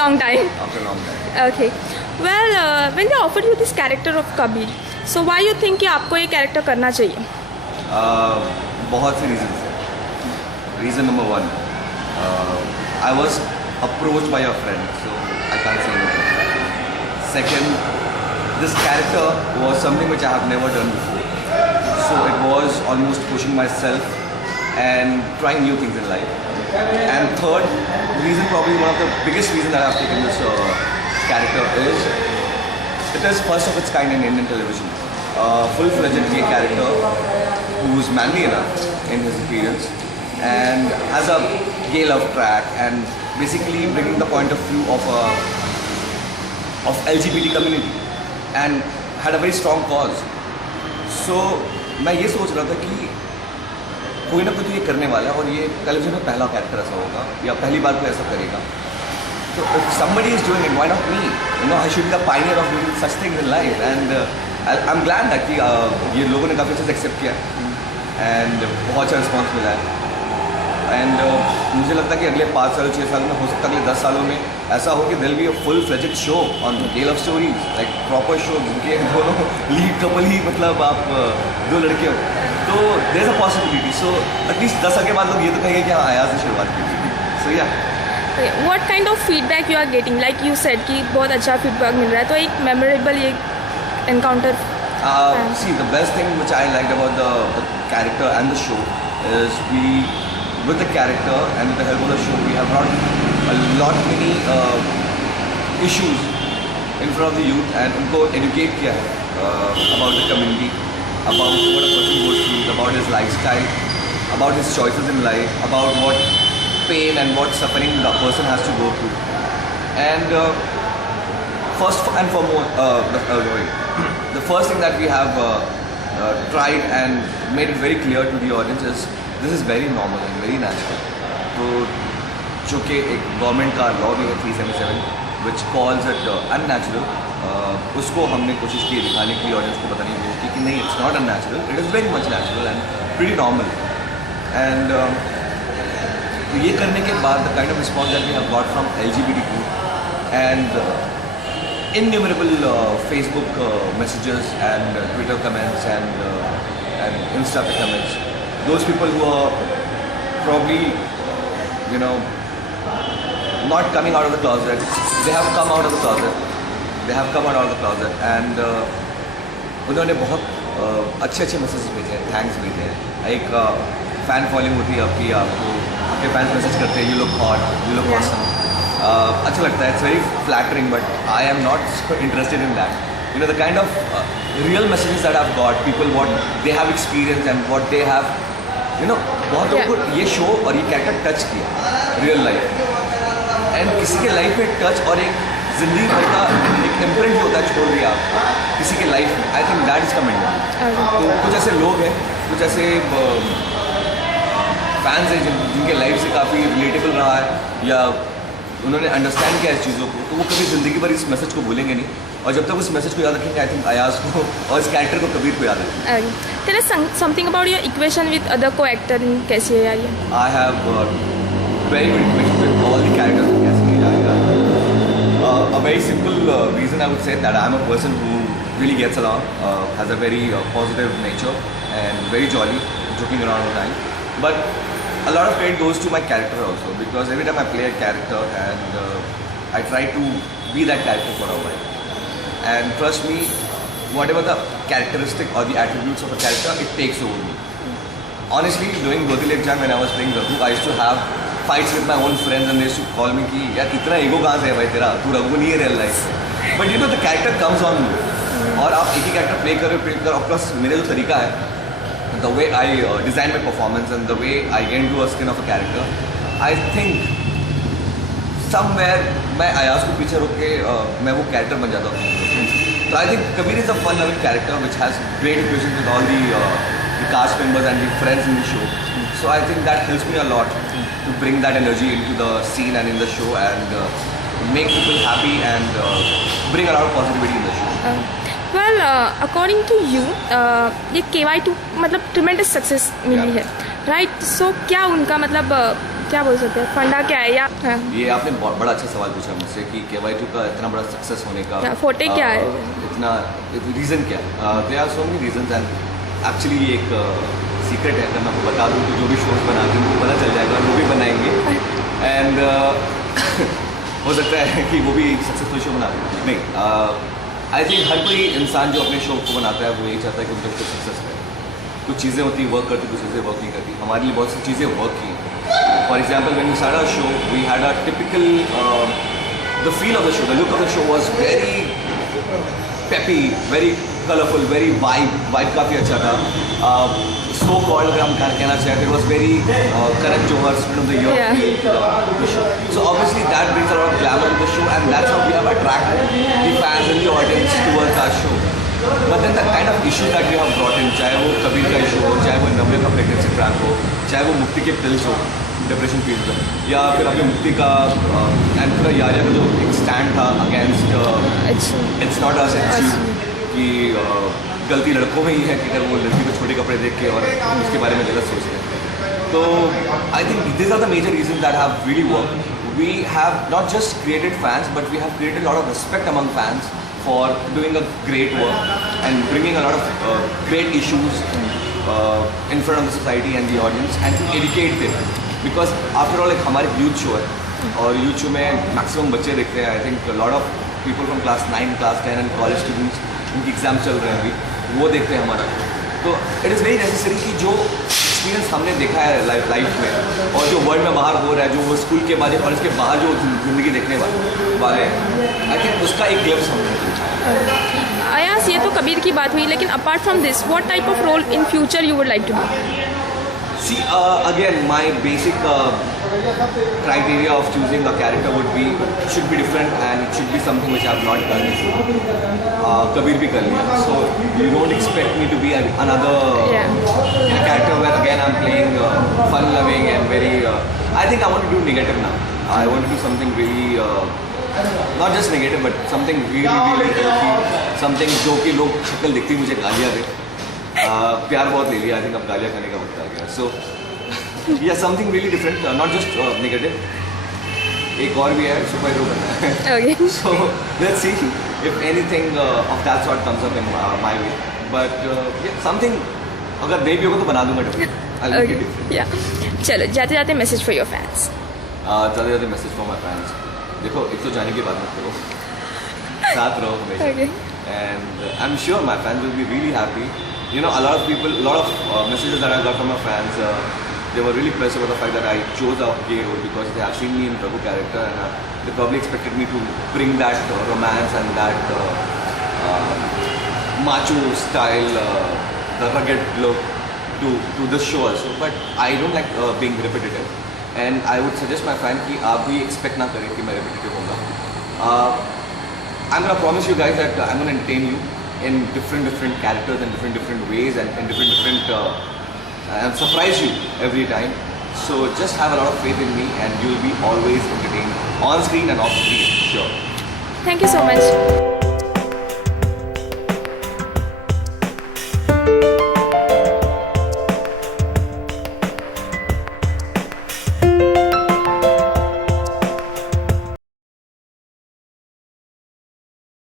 long time. After a long time. Okay. Well, when they offered you this character of Kabir, so why you think कि आपको ये character करना चाहिए? बहुत से रीजन है. Reason number one, I was approached by a friend, so I can't say anything. Second, this character was something which I have never done before, so it was almost pushing myself and trying new things in life. And third reason, probably one of the biggest reason that I have taken this character is it is first of its kind in Indian television. Full-fledged gay character who is manly enough in his appearance and has a gay love track and basically bringing the point of view of LGBT community and had a very strong cause. So मैं ये सोच रहा था कि कोई ना कोई तो ये करने वाला है और ये टेलीविजन में पहला कैरेक्टर ऐसा होगा या पहली बार कोई ऐसा करेगा. So if somebody is doing it, why not me? You know, I should be the pioneer of doing such things in life. And I'm glad that कि ये लोगों ने काफ़ी अच्छे से एक्सेप्ट किया and बहुत अच्छा रिस्पॉन्स मिला है. एंड मुझे लगता है कि अगले 5 साल 6 साल में हो सकता है अगले 10 सालों में ऐसा हो कि दिल be a full fledged show on gay love stories like proper show जिनके दोनों लीड कपल ही मतलब आप दो लड़के हो. तो there is a possibility. So at least 10 साल के बाद लोग ये तो कहेंगे कि हाँ आयाज ने शुरुआत की थी. सो या What kind of feedback you are getting? Like you said कि बहुत अच्छा feedback मिल रहा है, तो एक memorable ये encounter. See, the best thing which I liked about the character and the show is with the character and with the help of the show, we have brought a lot many issues in front of the youth and उनको educate किया है about the community, about what a person goes through, about his lifestyle, about his choices in life, about what pain and what suffering the person has to go through. And first and foremost, the first thing that we have tried and made it very clear to the audience is this is very normal and very natural. तो जो कि एक government का law भी है 377 which calls it unnatural, उसको हमने कोशिश की दिखाने की ऑडियंस को बताने की कोशिश की कि नहीं, it's not unnatural, it is very much natural and pretty normal. And तो ये करने के बाद the kind of response that we have got from LGBTQ and innumerable Facebook messages and Twitter comments and Insta comments. Those people who are probably, you know, not coming out of the closet, they have come out of the closet. They have come out of the closet and उन्होंने बहुत अच्छे message भेजे हैं, thanks भेजे हैं. एक fan following होती है आपकी, आपको आपके फैंस मैसेज करते हैं you look hot, you look awesome. अच्छा लगता है, it's very flattering, but I am not interested in that. You know, the kind of real messages that I've got, people what they have experienced and what they have, you know, बहुत लोगों को ये show और ये character touch किया real life and किसी के life में टच और एक ज़िंदगी भर का एक इम्प्रिंट होता है छोड़ दिया आप किसी के लाइफ में. I think that is commendable. तो कुछ ऐसे लोग हैं, कुछ ऐसे फैंस हैं जिनके लाइफ से काफ़ी रिलेटेबल रहा है या उन्होंने अंडरस्टैंड किया इस चीज़ों को, तो वो कभी ज़िंदगी भर इस मैसेज को भूलेंगे नहीं. और जब तक उस मैसेज को याद रखेंगे, आई थिंक अयाज को और इस कैरेक्टर को कबीर को याद रखेंगे. Tell us something about your equation with other co-actor in कैसी है यार ये? I have very good equation with all the characters in कैसी है यार. A very simple reason I would say that I am a person who really gets along, has a very positive nature and very jolly, joking around all the time. But a lot of credit goes to my character also, because every time I play a character and I try to be that character for a while. And trust me, whatever the characteristic or the attributes of a character, it takes over me. Honestly, doing Godil exam when I was playing Raghu, I used to have fights with my own friends and they used to call me कि यार इतना ego कहाँ से है भाई तेरा, तू रघु नहीं है real life. But you know the character comes on me. और आप एक ही character play करो और plus मेरा जो तरीका है, the way I design my performance and the way I get into a skin of a character, I think somewhere मैं अयाज को पीछे रोक के मैं वो कैरेक्टर बन जाता हूँ. तो I think Kabir is a fun loving character which has great equation with all the cast members and the friends in the show. So I think that helps me a lot to bring that energy into the scene and in the show and make people happy and bring a lot of positivity in the show. Well, according to you, ये KY2 मतलब tremendous success मिली है, right? So क्या उनका मतलब क्या बोल सकते हैं, फंडा क्या है या हाँ, ये आपने बहुत बड़ा अच्छा सवाल पूछा मुझसे कि KY2 का इतना बड़ा सक्सेस होने का फोटे क्या है? इतना रीज़न क्या है? There are so many reasons and actually ये एक सीक्रेट है। अगर मैं आपको बता दूँ तो जो भी शोज बनाते हैं उनको पता चल जाएगा, वो भी बनाएंगे एंड हो सकता है कि वो भी सक्सेसफुल शो बना दें। नहीं, आई थिंक हर कोई इंसान जो अपने शो को बनाता है वो यही चाहता है कि उनका शो सक्सेस करे। कुछ चीज़ें होती हैं वर्क करती, कुछ चीज़ें वर्क नहीं करती। हमारे लिए बहुत सी चीज़ें वर्क की हैं। For example when we started our show we had a typical the feel of the show, the look of the show was very peppy, very colourful, very vibe काफ़ी अच्छा था। सो कॉल्ड अगर हम कहना चाहें, it was very correct to her spirit of the year show. So obviously that brings a lot of glamour to the show and that's how we have attracted the fans and the audience towards our show. But then the kind of issue that we have brought in, चाहे वो कबीर का issue हो, चाहे वो नव्य का pregnancy track हो, चाहे वो मुक्ति के पिल्स हो डिप्रेशन फील्ड में, या फिर अभी मुक्ति का एंड पूरा यारिया का जो एक स्टैंड था अगेंस्ट इट्स नॉट अस कि गलती लड़कों में ही है कि अगर वो लड़की को छोटे कपड़े देख के और उसके बारे में गलत सोचते हैं। तो I think this are the major reason that have really work. We have not just created fans but we have created lot of respect among fans for doing a great work and bringing a lot of great issues in front of the society and the audience and to educate them, because after all एक हमारे youth show है और youth show में maximum बच्चे देखते हैं। I think a lot of people from class 9, class 10 and college students उनकी exam चल रहे हैं अभी, वो देखते हैं हमारा। तो इट इज़ वेरी नेसेसरी कि जो एक्सपीरियंस हमने देखा है लाइफ में और जो वर्ल्ड में बाहर हो रहा है, जो वो स्कूल के बाद या कॉलेज के बाहर जो ज़िंदगी देखने वाले हैं, आई थिंक उसका एक ग्लिम्स हमने आयास, ये तो कबीर की बात हुई, लेकिन apart from this what type of role in future you would like to do? See, again, my basic criteria of choosing a character should be different and it should be something which I have not done before. Kabir bhi kar liya, so you don't expect me to be another character where again I'm playing fun-loving and very. I think I want to do negative now. I want to do something really, not just negative, but something really healthy, something जो कि लोग शक्ल देखते ही मुझे गालियाँ दे। प्यार बहुत ले लिया, आई थिंक अब गालियाँ खाने का वक्त आ गया। सो या something really different, not just negative. एक और भी है, सुपर हीरो बनना है। Okay. So let's see if anything of that sort comes up in my way, but something अगर नहीं भी होगा तो बना दूंगा डिफरेंट। या चलो जाते जाते मैसेज फॉर योर फैंस। ज़्यादा ज़्यादा मैसेज फॉर माय फैंस। देखो, एक तो जाने की बात मत करो, साथ रहो हमेशा, and I am sure my fans will be really happy. You know, a lot of messages that I got from my fans, they were really impressed about the fact that I chose a gay role because they have seen me in Prabhu character and they probably expected me to bring that romance and that macho style, the rugged look to this show also. But I don't like being repetitive, and I would suggest my fan कि आप भी expect ना करें कि मैं repetitive होगा। I'm gonna promise you guys that I'm gonna entertain you in different characters and different ways and in different and surprise you every time. So just have a lot of faith in me and you will be always entertained on screen and off screen, sure. Thank you so much.